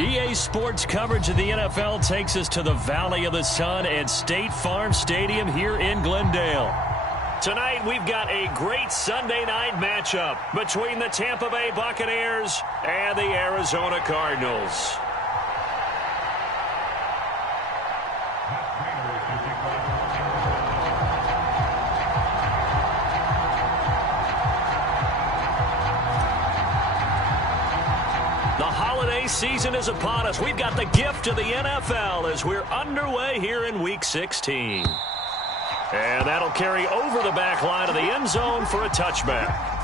EA Sports coverage of the NFL takes us to the Valley of the Sun at State Farm Stadium here in Glendale. Tonight, we've got a great Sunday night matchup between the Tampa Bay Buccaneers and the Arizona Cardinals. Season is upon us. We've got the gift of the NFL as we're underway here in Week 16. And that'll carry over the back line of the end zone for a touchback.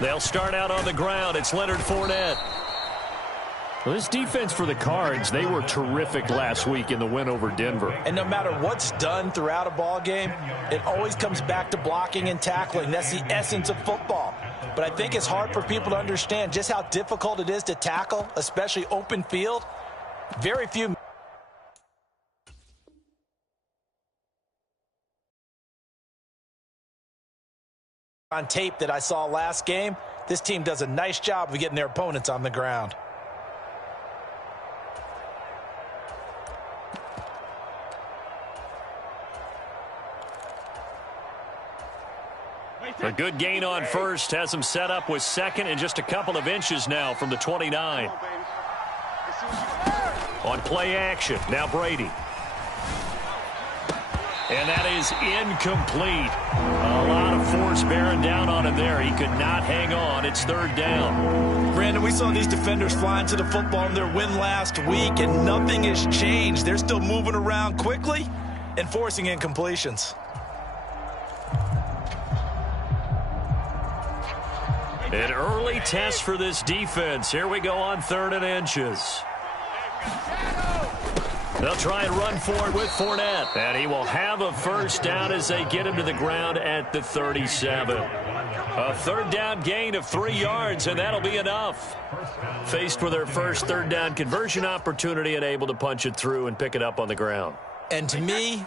They'll start out on the ground. It's Leonard Fournette. Well, this defense for the Cards, they were terrific last week in the win over Denver. And no matter what's done throughout a ball game, it always comes back to blocking and tackling. That's the essence of football. But I think it's hard for people to understand just how difficult it is to tackle, especially open field. Very few on tape that I saw last game. This team does a nice job of getting their opponents on the ground. A good gain on first has him set up with second and just a couple of inches now from the 29. On play action, now Brady. And that is incomplete. A lot of force bearing down on him there. He could not hang on. It's third down. Brandon, we saw these defenders flying to the football in their win last week, and nothing has changed. They're still moving around quickly and forcing incompletions. An early test for this defense. Here we go on 3rd and inches. They'll try and run for it with Fournette. And he will have a first down as they get him to the ground at the 37. A 3rd down gain of 3 yards, and that'll be enough. Faced with their first 3rd down conversion opportunity and able to punch it through and pick it up on the ground. And to me,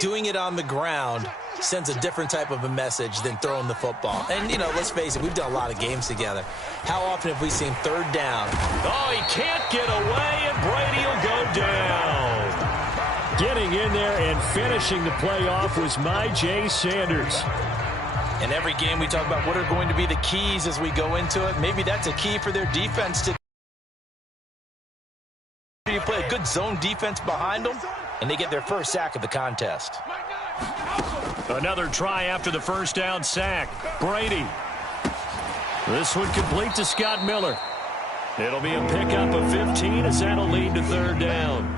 doing it on the ground sends a different type of a message than throwing the football. And, you know, let's face it, we've done a lot of games together. How often have we seen 3rd down? Oh, he can't get away, and Brady will go down. Getting in there and finishing the play off was Myjai Sanders. In every game we talk about what are going to be the keys as we go into it. Maybe that's a key for their defense to you play a good zone defense behind them, and they get their first sack of the contest. Another try after the first down sack. Brady. This one complete to Scott Miller. It'll be a pickup of 15 as that'll lead to 3rd down.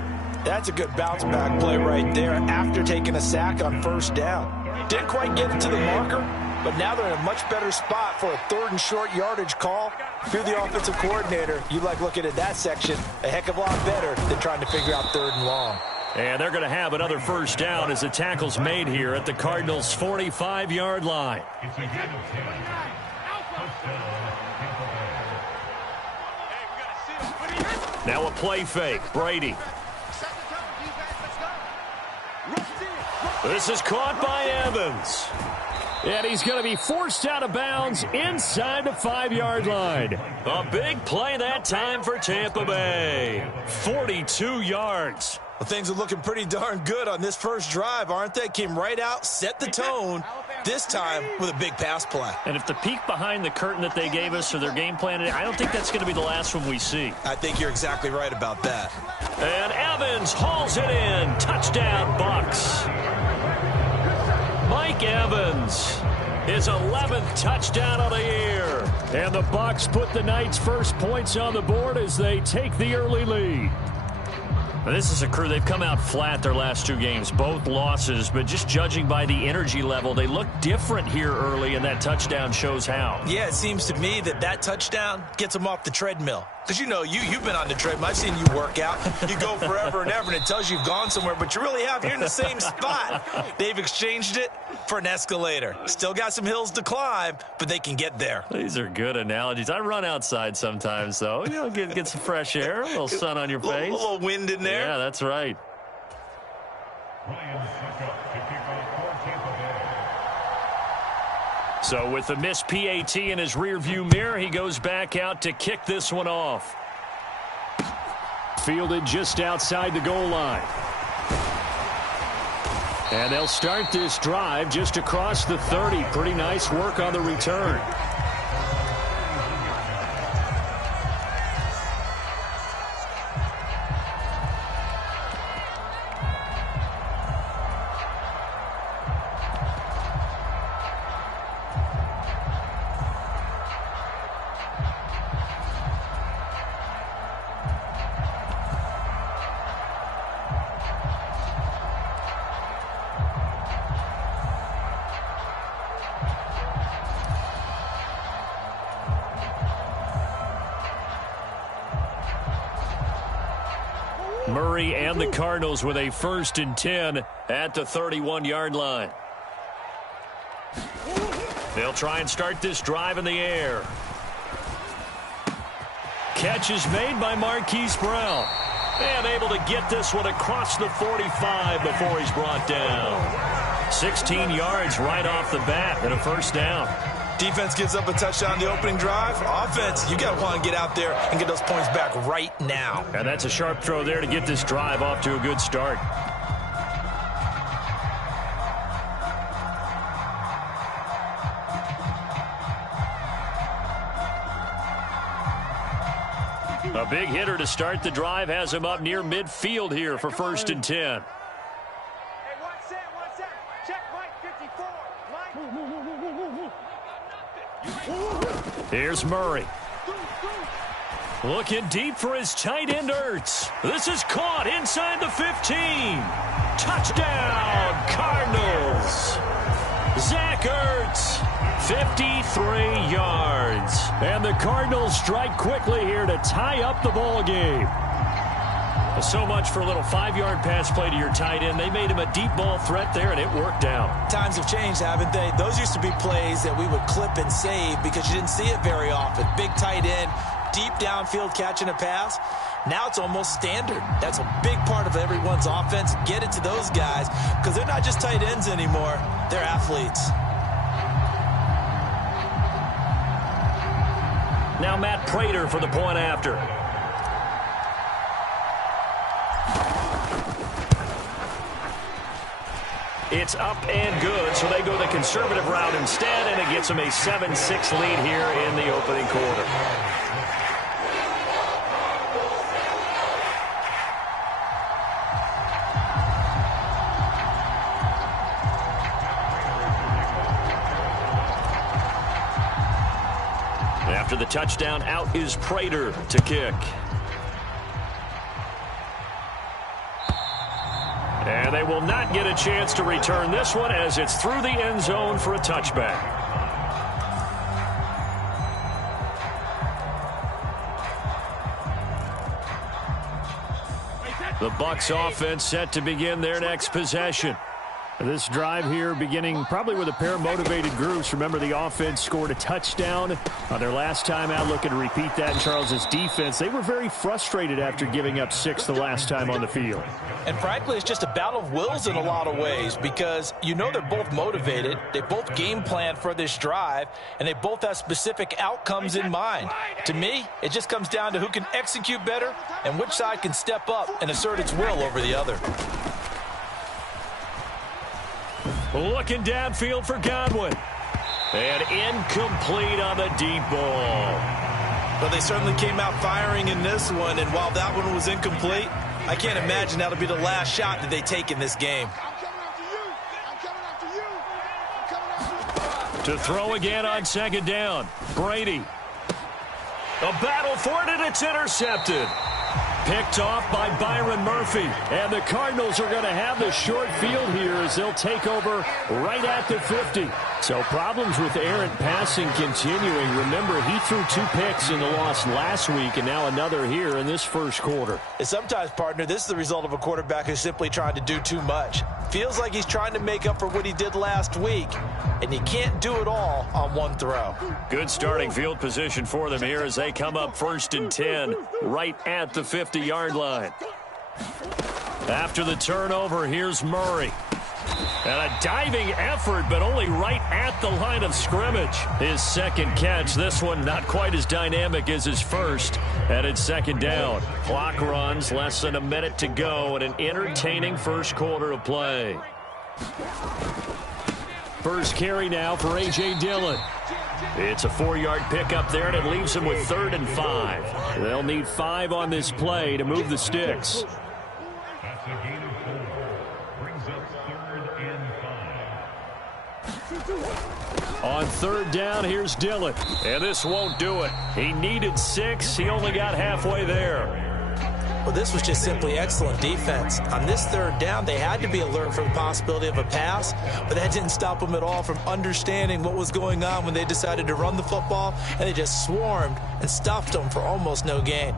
That's a good bounce back play right there after taking a sack on 1st down. Didn't quite get it to the marker, but now they're in a much better spot for a 3rd and short yardage call. If you're the offensive coordinator, you like looking at that section a heck of a lot better than trying to figure out 3rd and long. And they're going to have another first down as the tackle's made here at the Cardinals' 45-yard line. Now a play fake. Brady. This is caught by Evans. And he's going to be forced out of bounds inside the 5-yard line. A big play that time for Tampa Bay. 42 yards. Well, things are looking pretty darn good on this first drive, aren't they? Came right out, set the tone, this time with a big pass play. And if the peek behind the curtain that they gave us or their game plan, I don't think that's going to be the last one we see. I think you're exactly right about that. And Evans hauls it in. Touchdown, Bucs. Mike Evans, his 11th touchdown of the year. And the Bucs put the night's first points on the board as they take the early lead. This is a crew, they've come out flat their last two games, both losses, but just judging by the energy level, they look different here early, and that touchdown shows how. Yeah, it seems to me that touchdown gets them off the treadmill. Because, you know, you've been on the treadmill. I've seen you work out. You go forever and ever, and it tells you you've gone somewhere, but you really have. You're in the same spot. They've exchanged it for an escalator. Still got some hills to climb, but they can get there. These are good analogies. I run outside sometimes, though. You know, get some fresh air, a little sun on your face. A little wind in there. Yeah, that's right. So with the missed PAT in his rearview mirror, he goes back out to kick this one off. Fielded just outside the goal line. And they'll start this drive just across the 30. Pretty nice work on the return. Murray and the Cardinals with a 1st and 10 at the 31-yard line. They'll try and start this drive in the air. Catch is made by Marquise Brown. And able to get this one across the 45 before he's brought down. 16 yards right off the bat and a 1st down. Defense gives up a touchdown the opening drive. Offense, you got to want to get out there and get those points back right now. And that's a sharp throw there to get this drive off to a good start. A big hitter to start the drive has him up near midfield here for 1st and 10. Here's Murray. Looking deep for his tight end, Ertz. This is caught inside the 15. Touchdown, Cardinals. Zach Ertz, 53 yards. And the Cardinals strike quickly here to tie up the ball game. So much for a little 5-yard pass play to your tight end. They made him a deep ball threat there, and it worked out. Times have changed, haven't they? Those used to be plays that we would clip and save because you didn't see it very often. Big tight end, deep downfield catching a pass. Now it's almost standard. That's a big part of everyone's offense. Get it to those guys because they're not just tight ends anymore. They're athletes. Now Matt Prater for the point after. It's up and good, so they go the conservative route instead, and it gets them a 7-6 lead here in the opening quarter. After the touchdown, out is Prater to kick. And they will not get a chance to return this one as it's through the end zone for a touchback. The Bucs offense set to begin their next possession. This drive here beginning probably with a pair of motivated groups. Remember, the offense scored a touchdown on their last time out, looking to repeat that in Charles's defense. They were very frustrated after giving up 6 the last time on the field. And frankly, it's just a battle of wills in a lot of ways because you know they're both motivated. They both game plan for this drive, and they both have specific outcomes in mind. To me, it just comes down to who can execute better and which side can step up and assert its will over the other. Looking downfield for Godwin. And incomplete on the deep ball. Well, they certainly came out firing in this one, and while that one was incomplete, I can't imagine that'll be the last shot that they take in this game. To throw again on 2nd down. Brady. A battle for it, and it's intercepted. Picked off by Byron Murphy. And the Cardinals are going to have the short field here as they'll take over right at the 50. So problems with errant passing continuing. Remember, he threw 2 picks in the loss last week and now another here in this first quarter. And sometimes, partner, this is the result of a quarterback who's simply trying to do too much. Feels like he's trying to make up for what he did last week, and you can't do it all on one throw. Good starting field position for them here as they come up 1st and 10 right at the 50-yard line. After the turnover, here's Murray. And a diving effort, but only right at the line of scrimmage. His second catch, this one not quite as dynamic as his first. And it's 2nd down. Clock runs, less than a minute to go, and an entertaining first quarter of play. First carry now for A.J. Dillon. It's a 4-yard pickup there, and it leaves him with 3rd and 5. They'll need 5 on this play to move the sticks. On 3rd down, here's Dillon. And this won't do it. He needed 6. He only got halfway there. Well, this was just simply excellent defense. On this 3rd down, they had to be alert for the possibility of a pass, but that didn't stop them at all from understanding what was going on when they decided to run the football, and they just swarmed and stuffed them for almost no gain.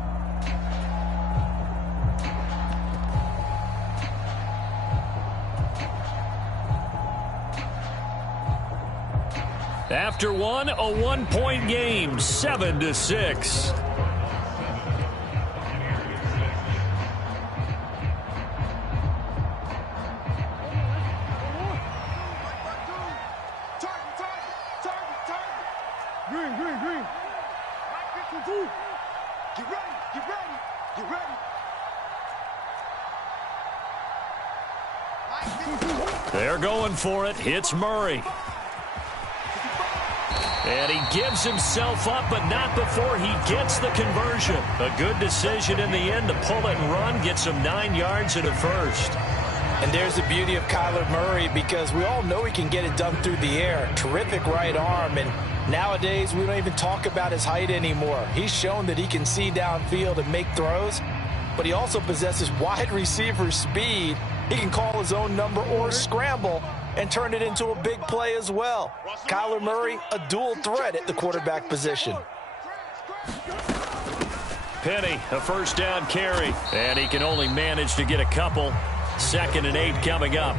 After one, a 1-point game, 7-6. Green. Get ready. They're going for it. It's Murray. And he gives himself up, but not before he gets the conversion. A good decision in the end to pull it and run, gets him 9 yards in the first. And there's the beauty of Kyler Murray, because we all know he can get it done through the air. Terrific right arm, and nowadays we don't even talk about his height anymore. He's shown that he can see downfield and make throws, but he also possesses wide receiver speed. He can call his own number or scramble and turn it into a big play as well. Kyler Murray, a dual threat at the quarterback position. Penny, a first down carry, and he can only manage to get a couple. 2nd and 8 coming up.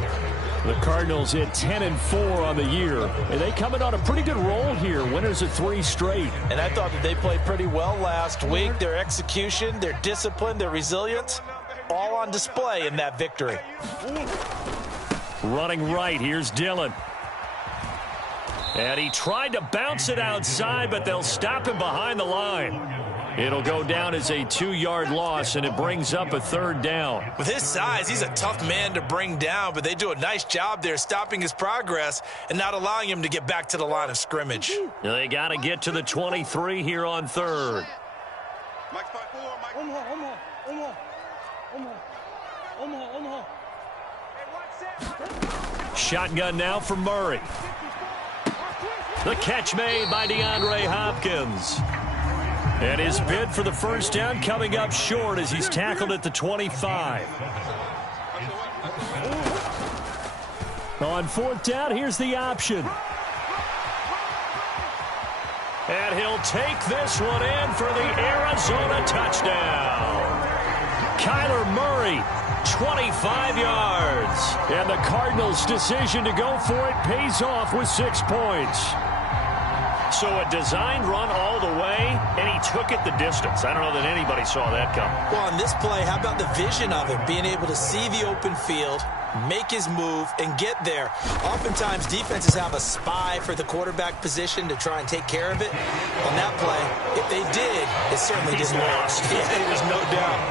The Cardinals hit 10-4 on the year, and they coming on a pretty good roll here. Winners of 3 straight. And I thought that they played pretty well last week. Their execution, their discipline, their resilience, all on display in that victory. Running right, here's Dillon. And he tried to bounce it outside, but they'll stop him behind the line. It'll go down as a 2-yard loss, and it brings up a 3rd down. With his size, he's a tough man to bring down, but they do a nice job there stopping his progress and not allowing him to get back to the line of scrimmage. They got to get to the 23 here on 3rd. Shotgun now for Murray. The catch made by DeAndre Hopkins. And his bid for the first down coming up short as he's tackled at the 25. On 4th down, here's the option. And he'll take this one in for the Arizona touchdown. Kyler Murray, 25 yards. And the Cardinals' decision to go for it pays off with 6 points. So a designed run all the way, and he took it the distance. I don't know that anybody saw that coming. Well, on this play, how about the vision of it? Being able to see the open field, make his move, and get there. Oftentimes, defenses have a spy for the quarterback position to try and take care of it. On that play, if they did, it certainly didn't work. Yeah, there's no doubt.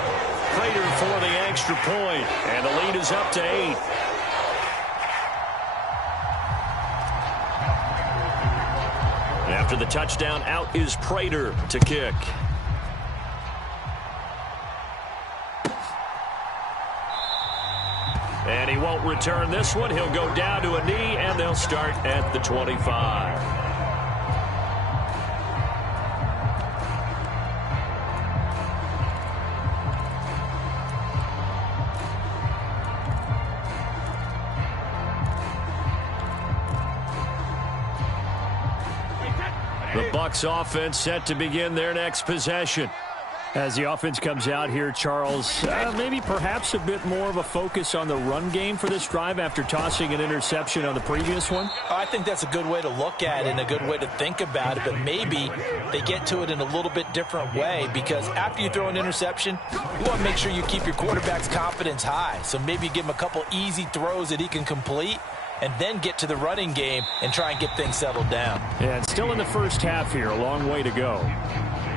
Prater for the extra point, and the lead is up to 8. After the touchdown, out is Prater to kick. And he won't return this one. He'll go down to a knee, and they'll start at the 25. Bucs offense set to begin their next possession. As the offense comes out here, Charles, maybe perhaps a bit more of a focus on the run game for this drive after tossing an interception on the previous one? I think that's a good way to look at it and a good way to think about it, but maybe they get to it in a little bit different way, because after you throw an interception, you want to make sure you keep your quarterback's confidence high. So maybe you give him a couple easy throws that he can complete and then get to the running game and try and get things settled down. Yeah, and still in the first half here, a long way to go.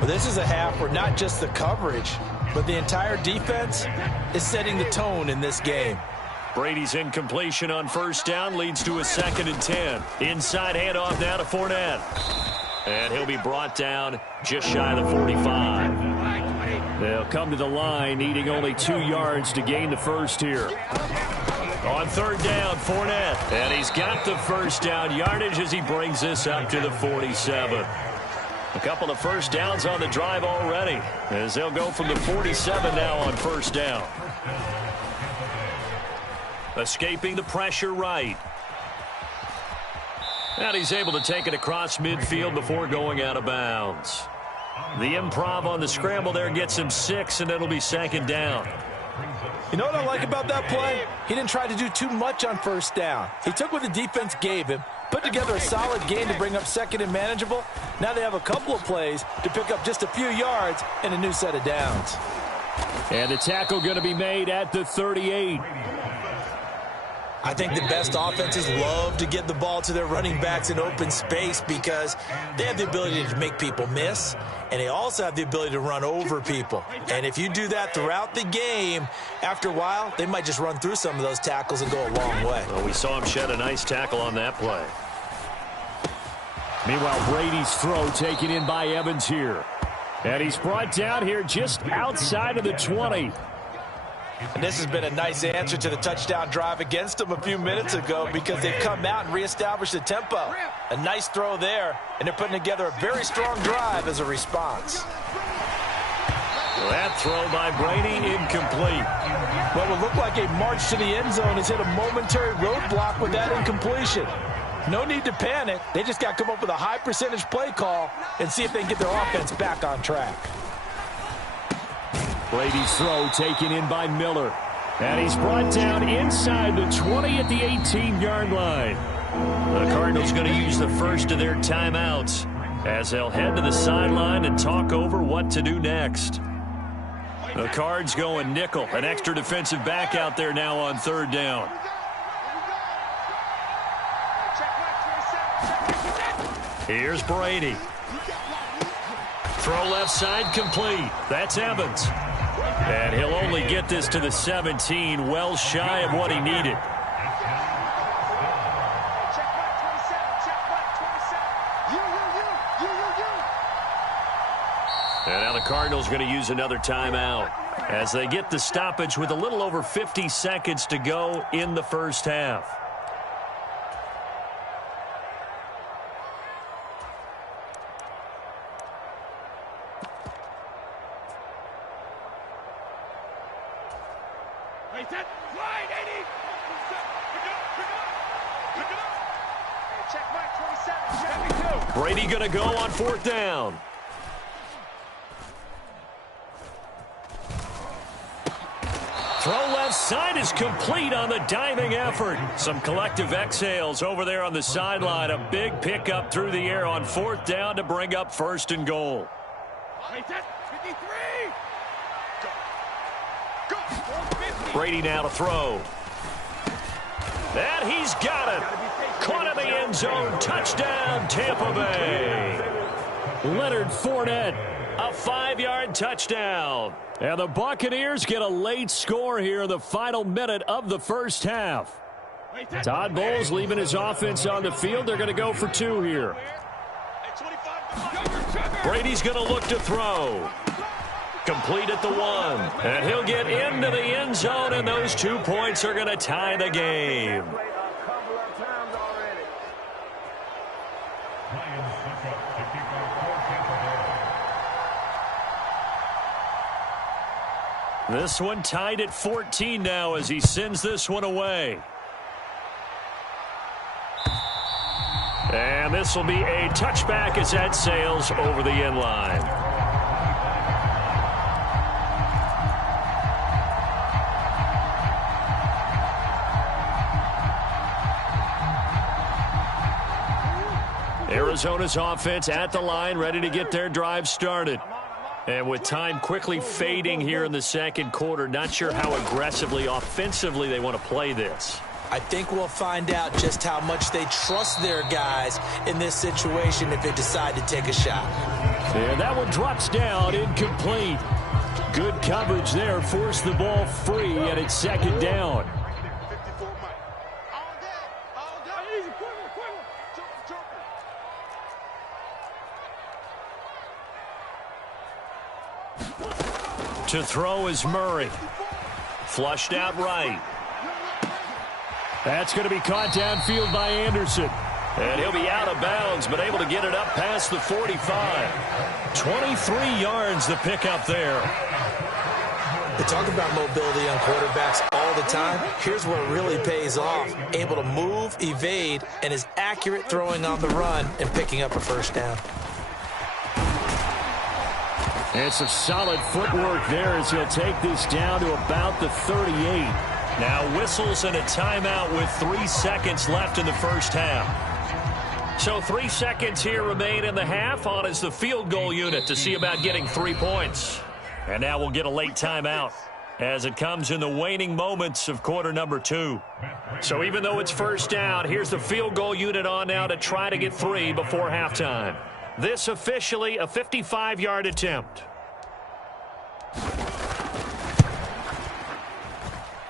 Well, this is a half where not just the coverage, but the entire defense is setting the tone in this game. Brady's incompletion on first down leads to a 2nd and 10. Inside handoff now to Fournette. And he'll be brought down just shy of the 45. They'll come to the line needing only 2 yards to gain the first here. On 3rd down, Fournette. And he's got the first down yardage as he brings this up to the 47. A couple of first downs on the drive already, as they'll go from the 47 now on first down. Escaping the pressure right. And he's able to take it across midfield before going out of bounds. The improv on the scramble there gets him 6, and it'll be 2nd down. You know what I like about that play? He didn't try to do too much on first down. He took what the defense gave him, put together a solid gain to bring up 2nd and manageable. Now they have a couple of plays to pick up just a few yards and a new set of downs. And the tackle going to be made at the 38. I think the best offenses love to get the ball to their running backs in open space because they have the ability to make people miss, and they also have the ability to run over people. And if you do that throughout the game, after a while, they might just run through some of those tackles and go a long way. Well, we saw him shed a nice tackle on that play. Meanwhile, Brady's throw taken in by Evans here. And he's brought down here just outside of the 20. And this has been a nice answer to the touchdown drive against them a few minutes ago because they've come out and reestablished the tempo. A nice throw there, and they're putting together a very strong drive as a response. That throw by Brady incomplete. What would look like a march to the end zone has hit a momentary roadblock with that incompletion. No need to panic. They just got to come up with a high percentage play call and see if they can get their offense back on track. Brady's throw taken in by Miller. And he's brought down inside the 20 at the 18-yard line. The Cardinals going to use the first of their timeouts as they'll head to the sideline and talk over what to do next. The Cards going nickel, an extra defensive back out there now on 3rd down. Here's Brady. Throw left side complete. That's Evans. And he'll only get this to the 17, well shy of what he needed. And now the Cardinals going to use another timeout as they get the stoppage with a little over 50 seconds to go in the first half. Brady going to go on 4th down. Throw left side is complete on the diving effort. Some collective exhales over there on the sideline. A big pickup through the air on 4th down to bring up 1st and goal. Brady now to throw. And he's got it. Caught in the end zone. Touchdown, Tampa Bay. Leonard Fournette. A 5-yard touchdown. And the Buccaneers get a late score here in the final minute of the first half. Todd Bowles leaving his offense on the field. They're going to go for 2 here. Brady's going to look to throw. Complete at the 1. And he'll get into the end zone, and those 2 points are going to tie the game. This one tied at 14 now as he sends this one away. And this this will be a touchback as that sails over the end line. Arizona's offense at the line, ready to get their drive started. And with time quickly fading here in the second quarter, not sure how aggressively, offensively they want to play this. I think we'll find out just how much they trust their guys in this situation if they decide to take a shot. And that one drops down, incomplete. Good coverage there, forced the ball free, and it's second down. To throw is Murray. Flushed out right. That's going to be caught downfield by Anderson. And he'll be out of bounds, but able to get it up past the 45. 23 yards the pickup there. They talk about mobility on quarterbacks all the time. Here's where it really pays off. Able to move, evade, and is accurate throwing on the run and picking up a first down. It's a solid footwork there as he'll take this down to about the 38. Now whistles and a timeout with 3 seconds left in the first half. So 3 seconds here remain in the half. On is the field goal unit to see about getting 3 points. And now we'll get a late timeout as it comes in the waning moments of quarter number 2. So even though it's first down, here's the field goal unit on now to try to get 3 before halftime. This officially a 55-yard attempt.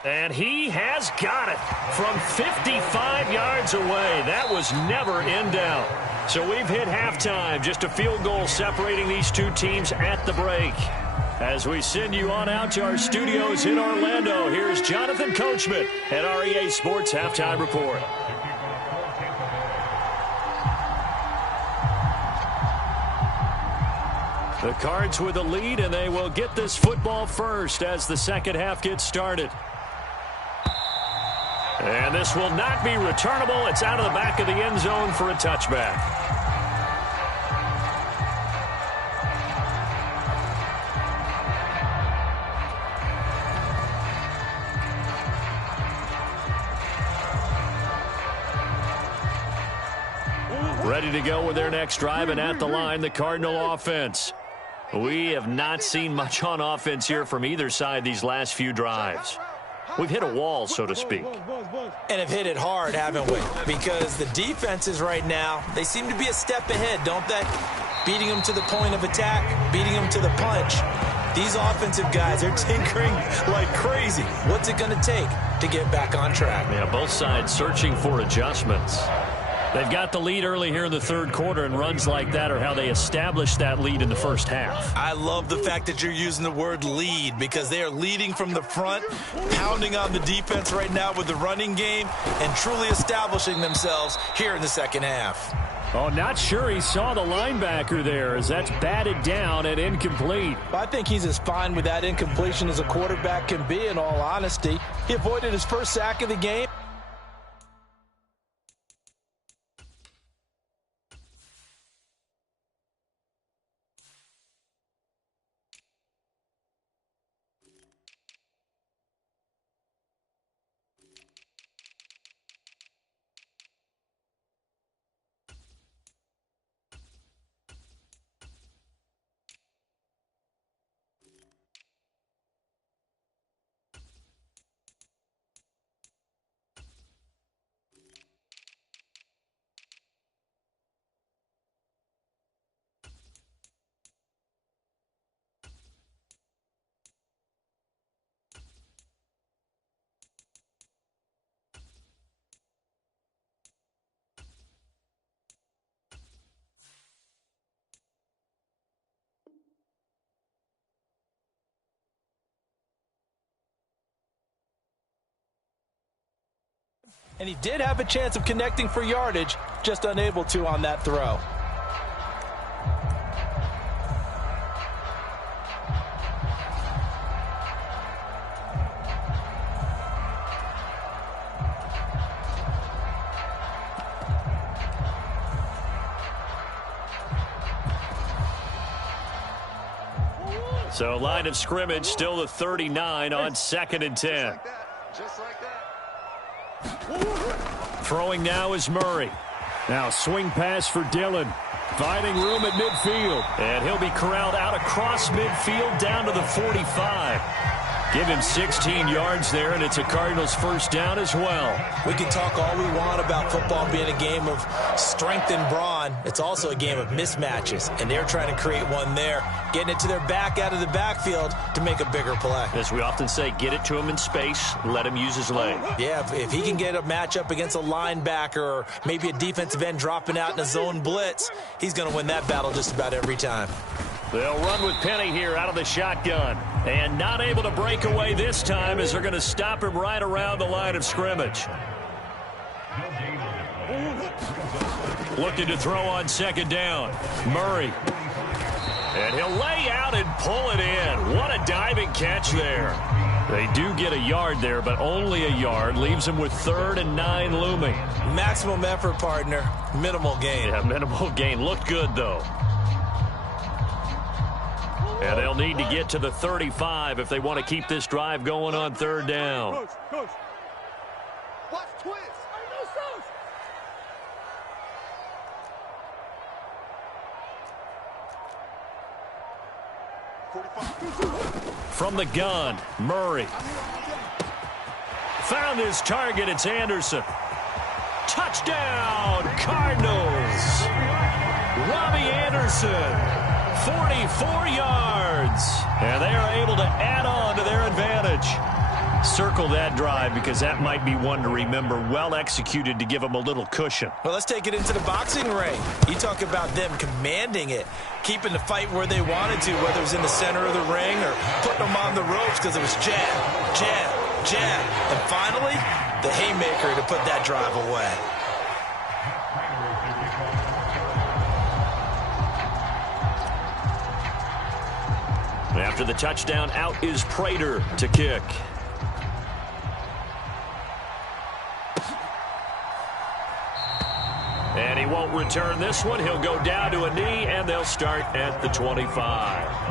And he has got it from 55 yards away. That was never in doubt. So we've hit halftime. Just a field goal separating these two teams at the break. As we send you on out to our studios in Orlando, here's Jonathan Coachman at REA Sports Halftime Report. The Cards with the lead, and they will get this football first as the second half gets started. And this will not be returnable. It's out of the back of the end zone for a touchback. Ready to go with their next drive, and at the line, the Cardinal offense. We have not seen much on offense here from either side these last few drives. We've hit a wall, so to speak. And have hit it hard, haven't we? Because the defenses right now, they seem to be a step ahead, don't they? Beating them to the point of attack, beating them to the punch. These offensive guys are tinkering like crazy. What's it going to take to get back on track? Yeah, both sides searching for adjustments. They've got the lead early here in the third quarter, and runs like that are how they established that lead in the first half. I love the fact that you're using the word lead, because they are leading from the front, pounding on the defense right now with the running game, and truly establishing themselves here in the second half. Oh, not sure he saw the linebacker there as that's batted down and incomplete. I think he's as fine with that incompletion as a quarterback can be, in all honesty. He avoided his first sack of the game. And he did have a chance of connecting for yardage, just unable to on that throw. So line of scrimmage still the 39 on 2nd and 10. Just like that. Throwing now is Murray. Now swing pass for Dillon. Finding room at midfield. And he'll be corralled out across midfield down to the 45. Give him 16 yards there, and it's a Cardinals first down as well. We can talk all we want about football being a game of strength and brawn. It's also a game of mismatches, and they're trying to create one there, getting it to their back out of the backfield to make a bigger play. As we often say, get it to him in space, let him use his leg. Yeah, if he can get a matchup against a linebacker or maybe a defensive end dropping out in a zone blitz, he's going to win that battle just about every time. They'll run with Penny here out of the shotgun. And not able to break away this time as they're going to stop him right around the line of scrimmage. Looking to throw on 2nd down. Murray. And he'll lay out and pull it in. What a diving catch there. They do get a yard there, but only a yard. Leaves him with 3rd and 9 looming. Maximum effort, partner. Minimal gain. Yeah, minimal gain. Looked good, though. And they'll need to get to the 35 if they want to keep this drive going on 3rd down. Coach. Watch twist. From the gun, Murray. Found his target. It's Anderson. Touchdown, Cardinals. Robbie Anderson. 44 yards. And they are able to add on to their advantage. Circle that drive because that might be one to remember. Well executed to give them a little cushion. Well, let's take it into the boxing ring. You talk about them commanding it, keeping the fight where they wanted to, whether it was in the center of the ring or putting them on the ropes because it was jab, jab, jab. And finally, the haymaker to put that drive away. After the touchdown, out is Prater to kick. And he won't return this one. He'll go down to a knee, and they'll start at the 25.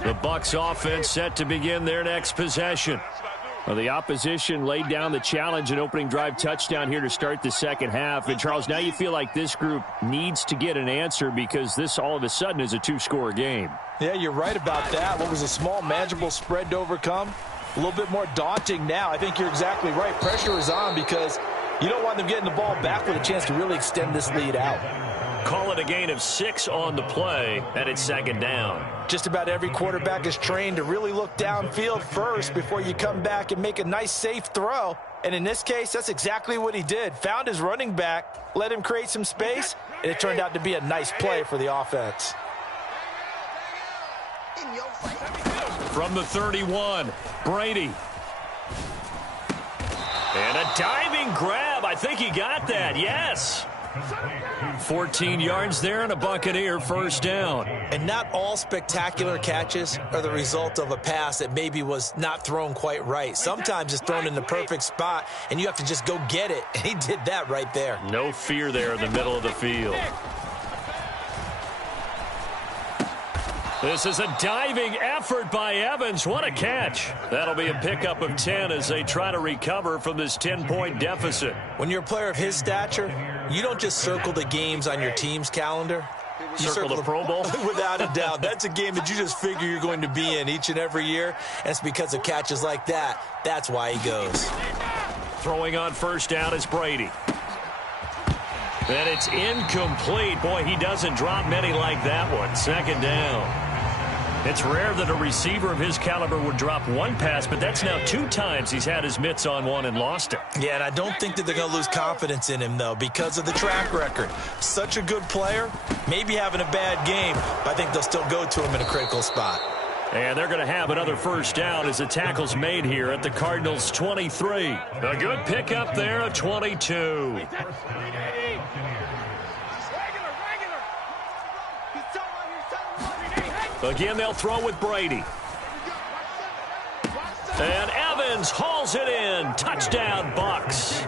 The Bucs offense set to begin their next possession. Well, the opposition laid down the challenge and opening drive touchdown here to start the second half. And, Charles, now you feel like this group needs to get an answer because this all of a sudden is a 2-score game. Yeah, you're right about that. What was a small, manageable spread to overcome? A little bit more daunting now. I think you're exactly right. Pressure is on because you don't want them getting the ball back with a chance to really extend this lead out. Call it a gain of 6 on the play, and it's 2nd down. Just about every quarterback is trained to really look downfield first before you come back and make a nice, safe throw. And in this case, that's exactly what he did. Found his running back, let him create some space, and it turned out to be a nice play for the offense. From the 31, Brady. And a diving grab. I think he got that, yes. 14 yards there and a Buccaneer first down. And not all spectacular catches are the result of a pass that maybe was not thrown quite right. Sometimes it's thrown in the perfect spot, and you have to just go get it. And he did that right there. No fear there in the middle of the field. This is a diving effort by Evans. What a catch. That'll be a pickup of 10 as they try to recover from this 10-point deficit. When you're a player of his stature, you don't just circle the games on your team's calendar. You circle the Pro Bowl? Without a doubt. That's a game that you just figure you're going to be in each and every year. And it's because of catches like that. That's why he goes. Throwing on first down is Brady. And it's incomplete. Boy, he doesn't drop many like that one. 2nd down. It's rare that a receiver of his caliber would drop one pass, but that's now 2 times he's had his mitts on one and lost it. Yeah, and I don't think that they're going to lose confidence in him, though, because of the track record. Such a good player, maybe having a bad game, but I think they'll still go to him in a critical spot. And they're going to have another first down as the tackle's made here at the Cardinals' 23. A good pickup there, a 22. Again, they'll throw with Brady. And Evans hauls it in. Touchdown, Bucs.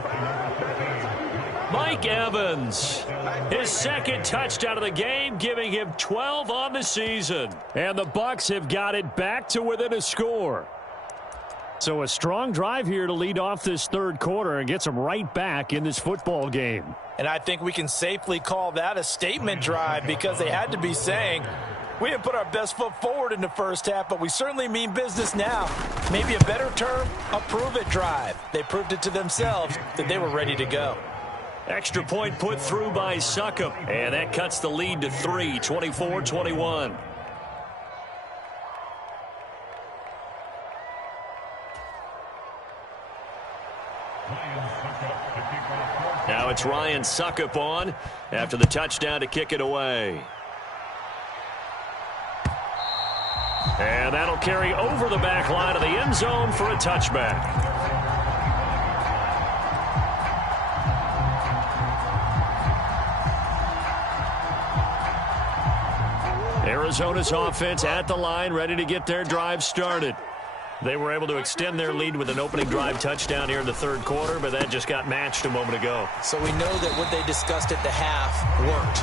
Mike Evans, his second touchdown of the game, giving him 12 on the season. And the Bucs have got it back to within a score. So a strong drive here to lead off this third quarter and gets them right back in this football game. And I think we can safely call that a statement drive because they had to be saying, we didn't put our best foot forward in the first half, but we certainly mean business now. Maybe a better term, a prove-it drive. They proved it to themselves that they were ready to go. Extra point put through by Succop, and that cuts the lead to 3, 24-21. Now it's Ryan Succop on after the touchdown to kick it away. And that'll carry over the back line of the end zone for a touchback. Arizona's offense at the line, ready to get their drive started. They were able to extend their lead with an opening drive touchdown here in the third quarter, but that just got matched a moment ago. So we know that what they discussed at the half worked.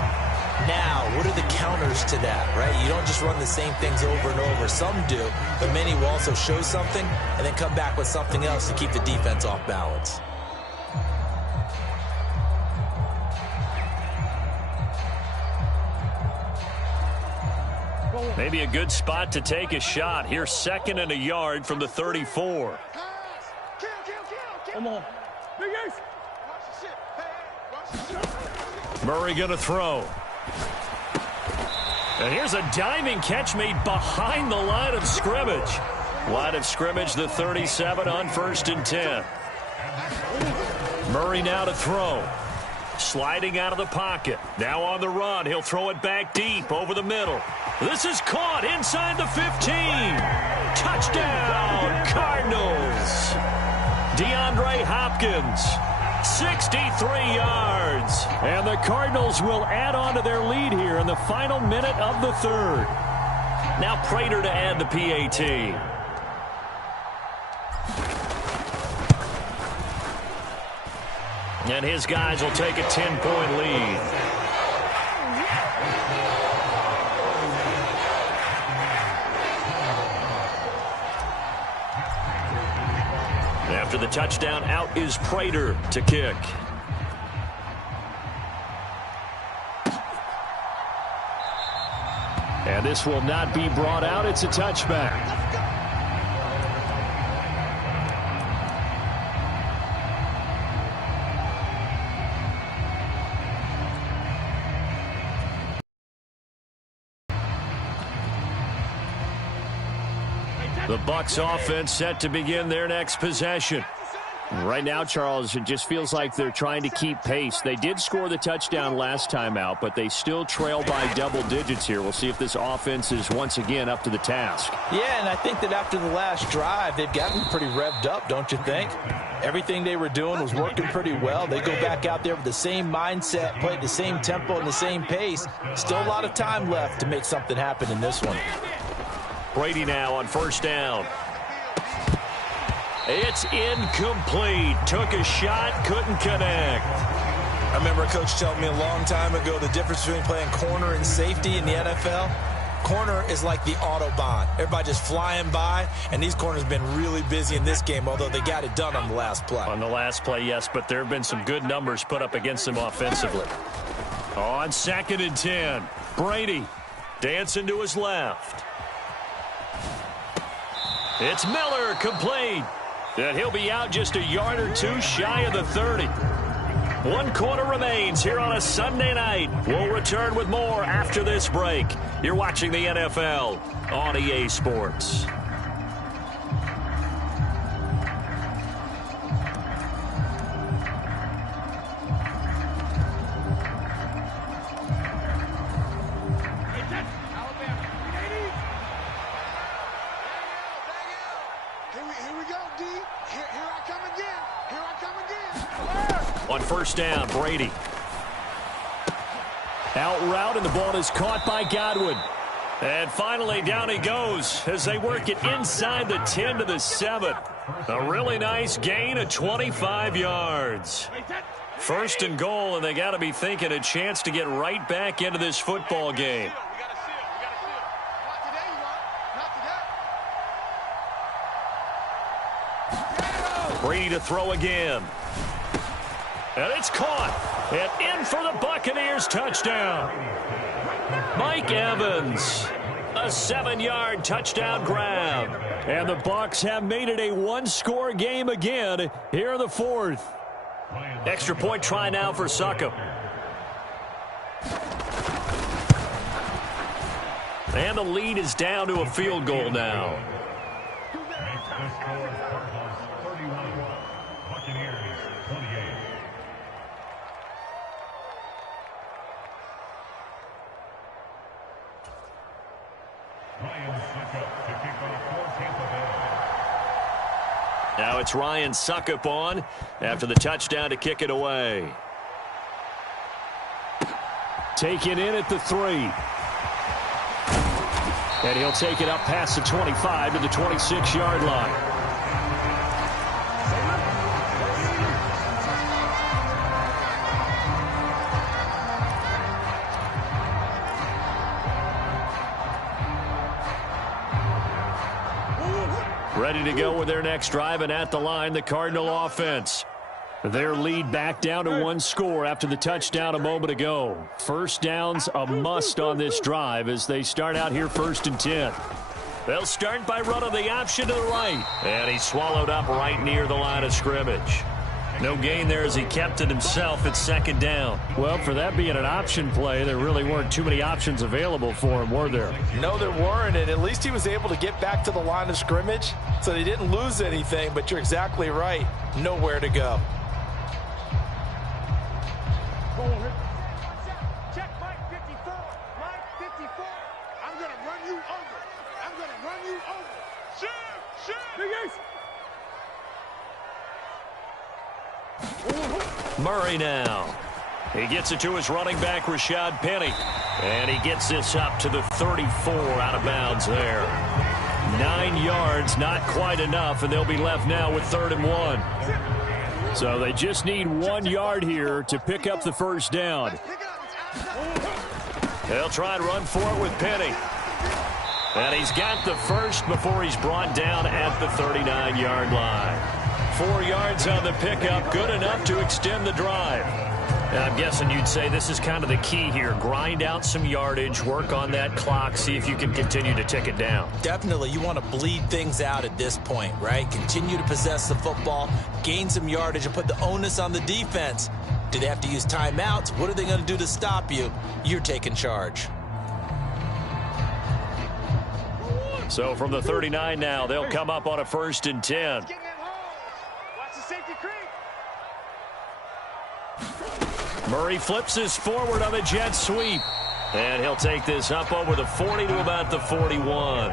Now, what are the counters to that, right? You don't just run the same things over and over. Some do, but many will also show something and then come back with something else to keep the defense off balance. Maybe a good spot to take a shot. Here's 2nd and a yard from the 34. Come on. Murray going to throw. And here's a diving catch made behind the line of scrimmage. Line of scrimmage, the 37 on 1st and 10. Murray now to throw. Sliding out of the pocket. Now on the run. He'll throw it back deep over the middle. This is caught inside the 15. Touchdown, Cardinals. DeAndre Hopkins, 63 yards. And the Cardinals will add on to their lead here in the final minute of the third. Now Prater to add the PAT. And his guys will take a 10-point lead. After the touchdown, out is Prater to kick. And this will not be brought out. It's a touchback. The Bucs offense set to begin their next possession. Right now, Charles, it just feels like they're trying to keep pace. They did score the touchdown last time out, but they still trail by double digits here. We'll see if this offense is once again up to the task. Yeah, and I think that after the last drive, they've gotten pretty revved up, don't you think? Everything they were doing was working pretty well. They go back out there with the same mindset, play at the same tempo and the same pace. Still a lot of time left to make something happen in this one. Brady now on 1st down. It's incomplete. Took a shot, couldn't connect. I remember a coach telling me a long time ago the difference between playing corner and safety in the NFL. Corner is like the Autobahn. Everybody just flying by, and these corners have been really busy in this game, although they got it done on the last play. On the last play, yes, but there have been some good numbers put up against them offensively. On 2nd and 10, Brady dancing to his left. It's Miller, complete. And he'll be out just a yard or two shy of the 30. 1 quarter remains here on a Sunday night. We'll return with more after this break. You're watching the NFL on EA Sports. On 1st down, Brady. Out route, and the ball is caught by Godwin. And finally, down he goes as they work it inside the 10 to the 7. A really nice gain of 25 yards. First and goal, and they got to be thinking a chance to get right back into this football game. Brady to throw again. And it's caught. And in for the Buccaneers touchdown. Mike Evans, a 7-yard touchdown grab. And the Bucs have made it a one-score game again here in the fourth. Extra point try now for Succop. And the lead is down to a field goal now. Now it's Ryan Succop on after the touchdown to kick it away. Taken in at the 3. And he'll take it up past the 25 to the 26-yard line. Ready to go with their next drive, and at the line, the Cardinal offense. Their lead back down to one score after the touchdown a moment ago. First down's a must on this drive as they start out here 1st and 10. They'll start by running the option to the right. And he swallowed up right near the line of scrimmage. No gain there as he kept it himself at 2nd down. Well, for that being an option play, there really weren't too many options available for him, were there? No, there weren't, and at least he was able to get back to the line of scrimmage, so they didn't lose anything, but you're exactly right. Nowhere to go. Check Mike 54. Mike 54. I'm going to run you over. I'm going to run you over. Shoot! Murray now. He gets it to his running back, Rashad Penny. And he gets this up to the 34 out of bounds there. 9 yards, not quite enough, and they'll be left now with 3rd and 1. So they just need 1 yard here to pick up the first down. They'll try and run for it with Penny. And he's got the first before he's brought down at the 39-yard line. 4 yards on the pickup, good enough to extend the drive. And I'm guessing you'd say this is kind of the key here. Grind out some yardage, work on that clock, see if you can continue to tick it down. Definitely, you want to bleed things out at this point, right? Continue to possess the football, gain some yardage, and put the onus on the defense. Do they have to use timeouts? What are they going to do to stop you? You're taking charge. So from the 39 now, they'll come up on a 1st and 10. Murray flips this forward on the jet sweep. And he'll take this up over the 40 to about the 41.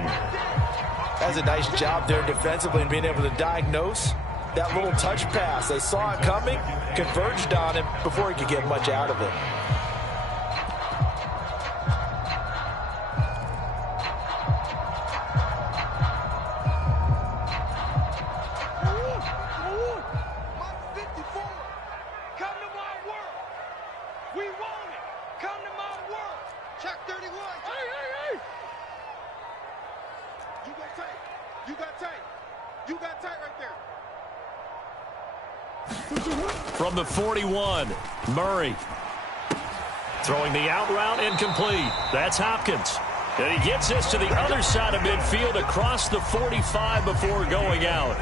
That's a nice job there defensively and being able to diagnose that little touch pass. They saw it coming, converged on him before he could get much out of it. From the 41, Murray. Throwing the out route incomplete. That's Hopkins. And he gets this to the other side of midfield across the 45 before going out.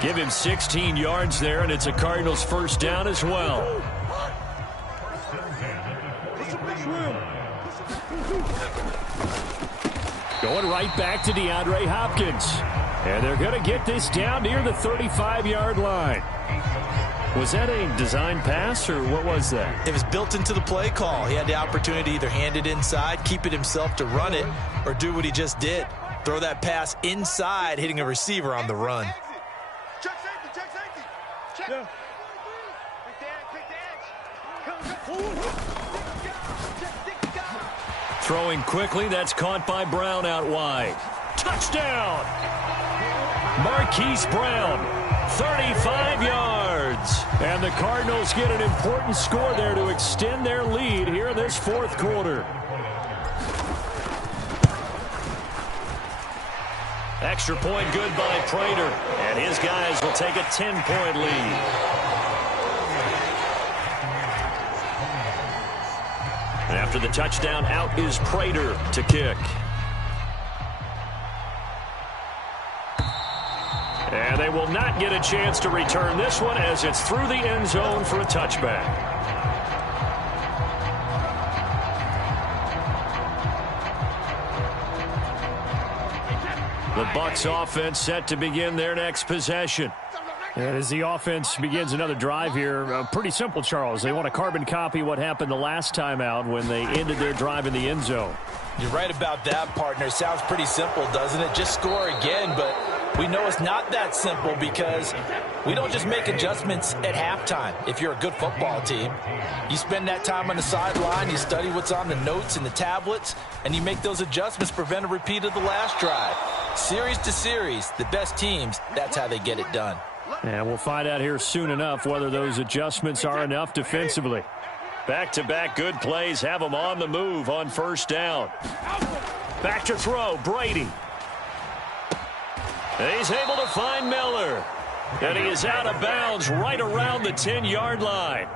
Give him 16 yards there, and it's a Cardinals first down as well. Going right back to DeAndre Hopkins. And they're going to get this down near the 35-yard line. Was that a design pass, or what was that? It was built into the play call. He had the opportunity to either hand it inside, keep it himself to run it, or do what he just did. Throw that pass inside, hitting a receiver on the run. Check safety, check safety. Check. Yeah. Pick the edge, pick the edge. Come. Throwing quickly, that's caught by Brown out wide. Touchdown! Marquise Brown, 35 yards. And the Cardinals get an important score there to extend their lead here in this fourth quarter. Extra point good by Prater. And his guys will take a 10-point lead. And after the touchdown, out is Prater to kick. And they will not get a chance to return this one as it's through the end zone for a touchback. The Bucs offense set to begin their next possession. And as the offense begins another drive here, pretty simple, Charles. They want to carbon copy what happened the last time out when they ended their drive in the end zone. You're right about that, partner. Sounds pretty simple, doesn't it? Just score again, but we know it's not that simple because we don't just make adjustments at halftime. If you're a good football team, you spend that time on the sideline, you study what's on the notes and the tablets, and you make those adjustments, prevent a repeat of the last drive. Series to series, the best teams, that's how they get it done. And we'll find out here soon enough whether those adjustments are enough defensively. Back-to-back good plays have them on the move on first down. Back to throw, Brady. He's able to find Miller. And he is out of bounds right around the 10-yard line.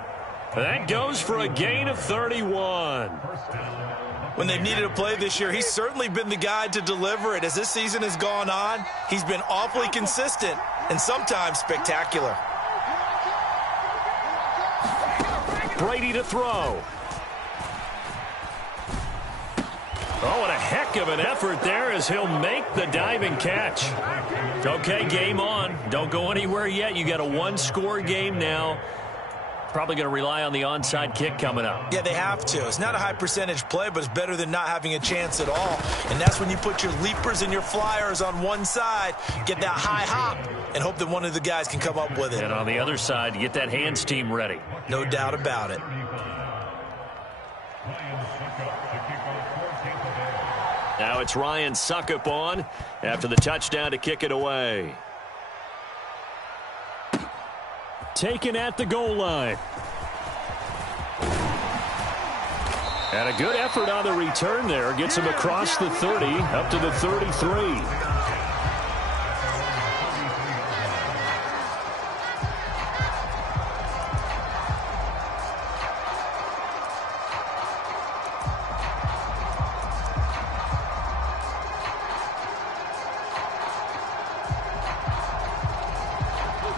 That goes for a gain of 31. When they've needed a play this year, he's certainly been the guy to deliver it. As this season has gone on, he's been awfully consistent and sometimes spectacular. Brady to throw. Oh, and a heck of an effort there as he'll make the diving catch. Okay, game on. Don't go anywhere yet. You got a one-score game now. Probably going to rely on the onside kick coming up. Yeah, they have to. It's not a high percentage play, but it's better than not having a chance at all. And that's when you put your leapers and your flyers on one side, get that high hop, and hope that one of the guys can come up with it. And on the other side, you get that hands team ready. No doubt about it. Now it's Ryan Suckup on after the touchdown to kick it away. Taken at the goal line. And a good effort on the return there. Gets him across the 30, up to the 33.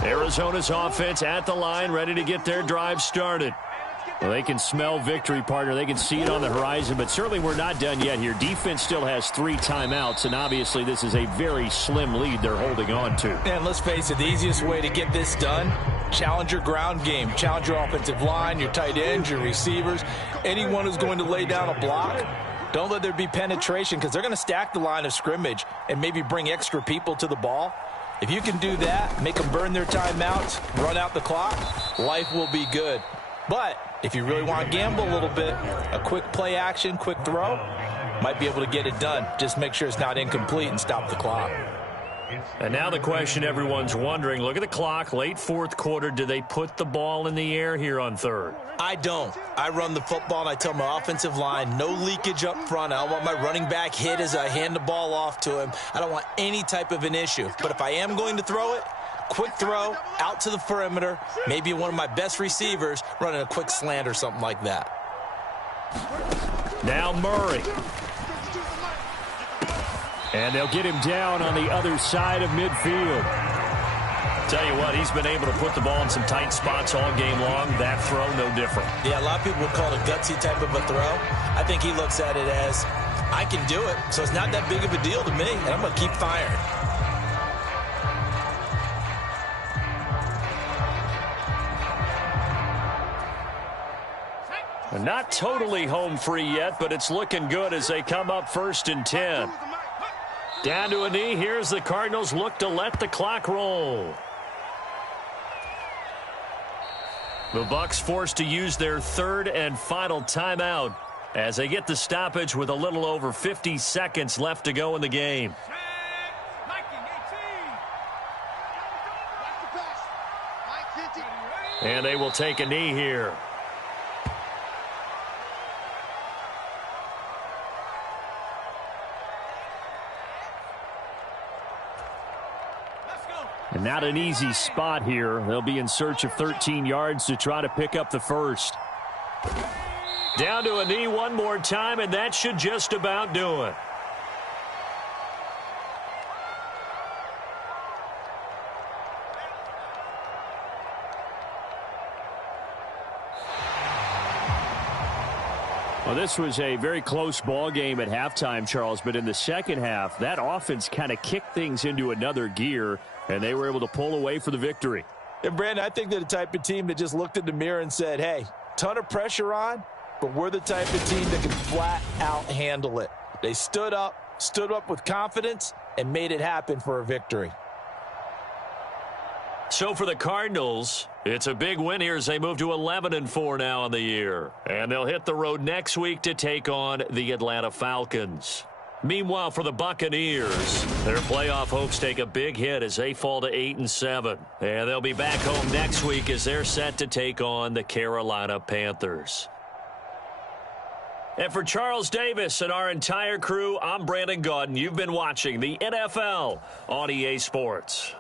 Arizona's offense at the line, ready to get their drive started. Well, they can smell victory, partner. They can see it on the horizon, but certainly we're not done yet here. Defense still has 3 timeouts, and obviously this is a very slim lead they're holding on to. And let's face it, the easiest way to get this done, challenge your ground game. Challenge your offensive line, your tight ends, your receivers, anyone who's going to lay down a block. Don't let there be penetration because they're going to stack the line of scrimmage and maybe bring extra people to the ball. If you can do that, make them burn their timeouts, run out the clock, life will be good. But if you really want to gamble a little bit, a quick play action, quick throw, might be able to get it done. Just make sure it's not incomplete and stop the clock. And now the question everyone's wondering, look at the clock, late fourth quarter, do they put the ball in the air here on third? I don't. I run the football, and I tell my offensive line, no leakage up front. I don't want my running back hit as I hand the ball off to him. I don't want any type of an issue. But if I am going to throw it, quick throw, out to the perimeter, maybe one of my best receivers running a quick slant or something like that. Now Murray. And they'll get him down on the other side of midfield. Tell you what, he's been able to put the ball in some tight spots all game long. That throw, no different. Yeah, a lot of people would call it a gutsy type of a throw. I think he looks at it as, I can do it, so it's not that big of a deal to me, and I'm going to keep firing. Not totally home free yet, but it's looking good as they come up 1st and 10. Down to a knee. Here's the Cardinals look to let the clock roll. The Bucs forced to use their 3rd and final timeout as they get the stoppage with a little over 50 seconds left to go in the game. And they will take a knee here. And not an easy spot here. They'll be in search of 13 yards to try to pick up the first. Down to a knee one more time, and that should just about do it. Well, this was a very close ball game at halftime, Charles, but in the second half, that offense kind of kicked things into another gear, and they were able to pull away for the victory. And, Brandon, I think they're the type of team that just looked in the mirror and said, hey, ton of pressure on, but we're the type of team that can flat out handle it. They stood up with confidence, and made it happen for a victory. So for the Cardinals, it's a big win here as they move to 11-4 now in the year. And they'll hit the road next week to take on the Atlanta Falcons. Meanwhile, for the Buccaneers, their playoff hopes take a big hit as they fall to 8-7. And they'll be back home next week as they're set to take on the Carolina Panthers. And for Charles Davis and our entire crew, I'm Brandon Gaudin. You've been watching the NFL on EA Sports.